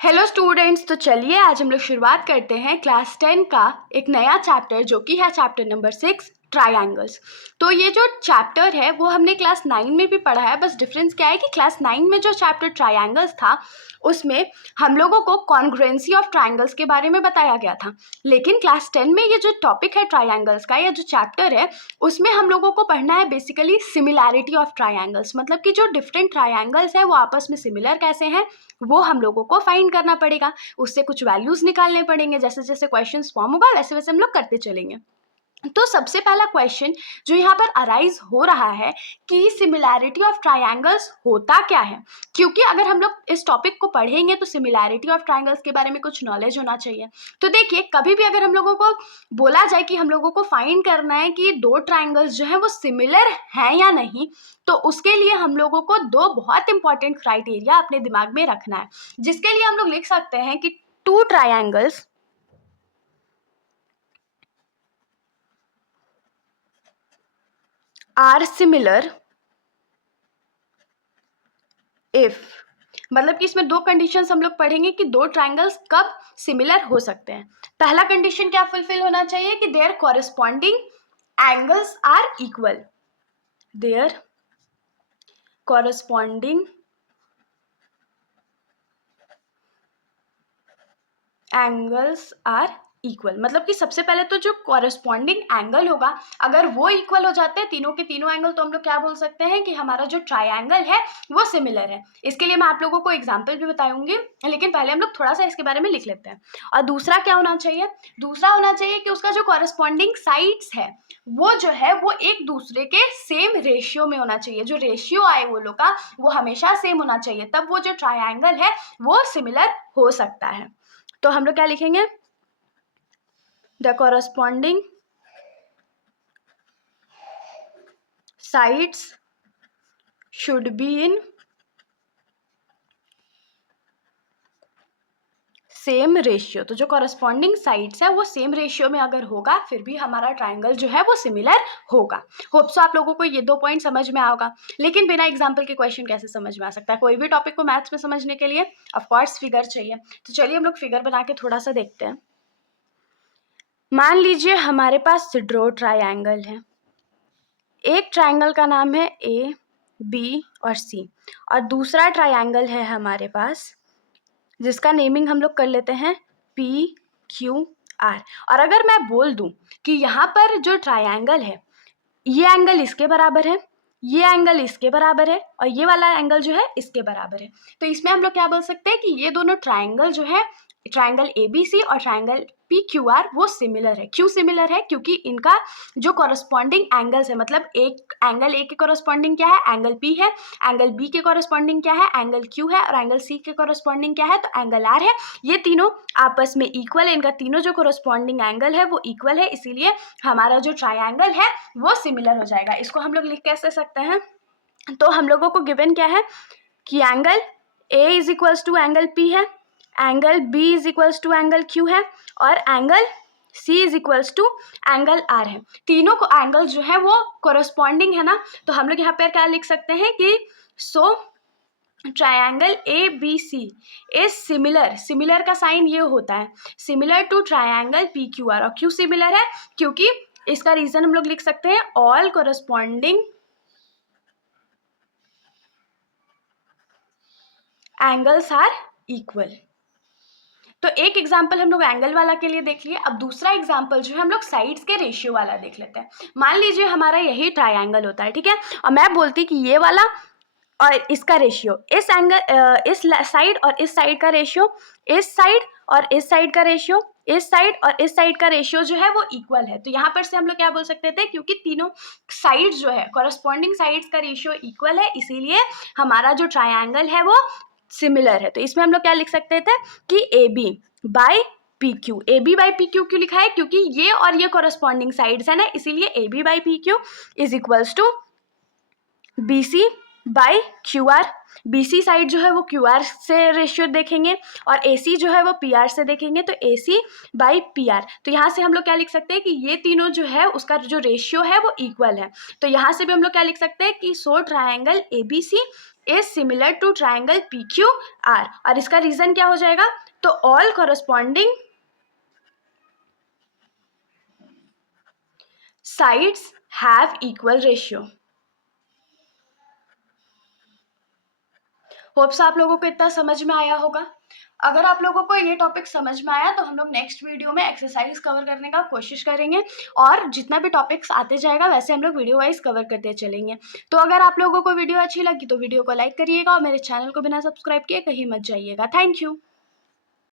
Hello students, तो चलिए आज हम लोग शुरुआत करते हैं क्लास 10 का एक नया चैप्टर जो कि है चैप्टर नंबर 6 ट्रायंगल्स। तो ये जो चैप्टर है वो हमने क्लास 9 में भी पढ़ा है, बस डिफरेंस क्या है कि क्लास 9 में जो चैप्टर ट्रायंगल्स था उसमें हम लोगों को कॉन्ग्रुएंसी ऑफ ट्रायंगल्स के बारे में बताया गया था। लेकिन क्लास 10 में ये जो टॉपिक है ट्रायंगल्स का, या जो चैप्टर है उसमें हम लोगों को पढ़ना है बेसिकली सिमिलैरिटी ऑफ ट्रायंगल्स, मतलब कि जो डिफरेंट ट्रायंगल्स है वो आपस में सिमिलर कैसे हैं वो हम लोगों को फाइंड करना पड़ेगा। उससे कुछ वैल्यूज निकालने पड़ेंगे, जैसे जैसे क्वेश्चंस फॉर्म होगा वैसे वैसे हम लोग करते चलेंगे। तो सबसे पहला क्वेश्चन जो यहाँ पर अराइज हो रहा है कि सिमिलैरिटी ऑफ ट्रायंगल्स होता क्या है, क्योंकि अगर हम लोग इस टॉपिक को पढ़ेंगे तो सिमिलैरिटी ऑफ ट्रायंगल्स के बारे में कुछ नॉलेज होना चाहिए। तो देखिए, कभी भी अगर हम लोगों को बोला जाए कि हम लोगों को फाइंड करना है कि दो ट्रायंगल्स जो है वो सिमिलर हैं या नहीं, तो उसके लिए हम लोगों को दो बहुत इंपॉर्टेंट क्राइटेरिया अपने दिमाग में रखना है, जिसके लिए हम लोग लिख सकते हैं कि two triangles are similar if, मतलब कि इसमें दो कंडीशंस हम लोग पढ़ेंगे कि दो ट्रायंगल्स कब सिमिलर हो सकते हैं। पहला कंडीशन क्या फुलफिल होना चाहिए कि their corresponding angles are equal, their corresponding angles are equal, मतलब कि सबसे पहले तो जो कॉरेस्पॉन्डिंग एंगल होगा अगर वो इक्वल हो जाते हैं तीनों के तीनों एंगल, तो हम लोग क्या बोल सकते हैं कि हमारा जो ट्रायंगल है वो सिमिलर है। इसके लिए मैं आप लोगों को एग्जांपल भी बताऊंगी, लेकिन पहले हम लोग थोड़ा सा इसके बारे में लिख लेते हैं। और दूसरा क्या होना चाहिए, दूसरा होना चाहिए कि उसका जो कॉरेस्पॉन्डिंग साइड्स है वो जो है वो एक दूसरे के सेम रेशियो में होना चाहिए। जो रेशियो आए वो लोग का वो हमेशा सेम होना चाहिए, तब वो जो ट्रायंगल है वो सिमिलर हो सकता है। तो हम लोग क्या लिखेंगे, the corresponding sides should be in same ratio. तो जो कॉरेस्पॉन्डिंग साइड्स है वो सेम रेशियो में अगर होगा फिर भी हमारा ट्रायंगल जो है वो सिमिलर होगा। होप सो आप लोगों को ये दो पॉइंट समझ में आओगा। लेकिन बिना एग्जाम्पल के क्वेश्चन कैसे समझ में आ सकता है? कोई भी टॉपिक को मैथ्स में समझने के लिए ऑफकोर्स फिगर चाहिए। तो चलिए हम लोग फिगर बना के थोड़ा सा देखते हैं। मान लीजिए हमारे पास दो ट्रायंगल है, एक ट्रायंगल का नाम है ए, बी और सी, और दूसरा ट्रायंगल है हमारे पास जिसका नेमिंग हम लोग कर लेते हैं पी क्यू आर। और अगर मैं बोल दूं कि यहाँ पर जो ट्रायंगल है ये एंगल इसके बराबर है, ये एंगल इसके बराबर है और ये वाला एंगल जो है इसके बराबर है, तो इसमें हम लोग क्या बोल सकते हैं कि ये दोनों ट्रायंगल जो है, ट्रायंगल ABC और ट्रायंगल PQR वो सिमिलर है। क्यों सिमिलर है? क्योंकि इनका जो कॉरेस्पॉन्डिंग एंगल्स है, मतलब एक एंगल A के कॉरेस्पॉन्डिंग क्या है, एंगल P है, एंगल B के कॉरेस्पॉन्डिंग क्या है, एंगल Q है, और एंगल C के कॉरेस्पॉन्डिंग क्या है, तो एंगल R है। ये तीनों आपस में इक्वल है, इनका तीनों जो कॉरेस्पॉन्डिंग एंगल है वो इक्वल है, इसीलिए हमारा जो ट्रायंगल है वो सिमिलर हो जाएगा। इसको हम लोग लिख कैसे सकते हैं, तो हम लोगों को गिवन क्या है कि angle A is equals to angle P है, angle B is equals to angle Q है, और angle C is equals to angle R है। तीनों को एंगल जो है वो कोरस्पॉन्डिंग है ना, तो हम लोग यहाँ पर क्या लिख सकते हैं कि so triangle ABC is similar, similar का साइन ये होता है सिमिलर टू ट्रायंगल PQR। और क्यों सिमिलर है? क्योंकि इसका रीजन हम लोग लिख सकते हैं all corresponding angles are equal. तो एक एग्जाम्पल हम लोग एंगल वाला के लिए देख लिए, अब दूसरा एग्जाम्पल जो है हम लोग साइड्स के रेशियो वाला देख लेते हैं। मान लीजिए हमारा यही ट्रायंगल होता है, ठीक है, और मैं बोलती कि ये वाला और इसका रेशियो, इस एंगल इस साइड और इस साइड का रेशियो, इस साइड और इस साइड का रेशियो, इस साइड और इस साइड का रेशियो जो है वो इक्वल है। तो यहाँ पर से हम लोग क्या बोल सकते थे, क्योंकि तीनों साइड्स जो है कॉरेस्पॉन्डिंग साइड्स का रेशियो इक्वल है, इसीलिए हमारा जो ट्रायंगल है वो सिमिलर है। तो इसमें हम लोग क्या लिख सकते थे कि AB by PQ, AB by PQ क्यों लिखा है? क्योंकि ये और ये कॉरेस्पॉन्डिंग साइड्स है ना, इसीलिए AB by PQ is equals to BC by QR। BC side जो है वो QR से रेशियो देखेंगे और AC जो है वो PR से देखेंगे, तो AC बाई PR। तो यहाँ से हम लोग क्या लिख सकते हैं कि ये तीनों जो है उसका जो रेशियो है वो इक्वल है। तो यहाँ से भी हम लोग क्या लिख सकते हैं कि so triangle ABC is similar to triangle P Q R. और इसका रीजन क्या हो जाएगा, तो all corresponding sides have equal ratio. Hopes आप लोगों को इतना समझ में आया होगा। अगर आप लोगों को ये टॉपिक समझ में आया तो हम लोग नेक्स्ट वीडियो में एक्सरसाइज कवर करने का कोशिश करेंगे, और जितना भी टॉपिक्स आते जाएगा वैसे हम लोग वीडियो वाइज कवर करते चलेंगे। तो अगर आप लोगों को वीडियो अच्छी लगी तो वीडियो को लाइक करिएगा, और मेरे चैनल को बिना सब्सक्राइब किए कहीं मत जाइएगा। Thank you.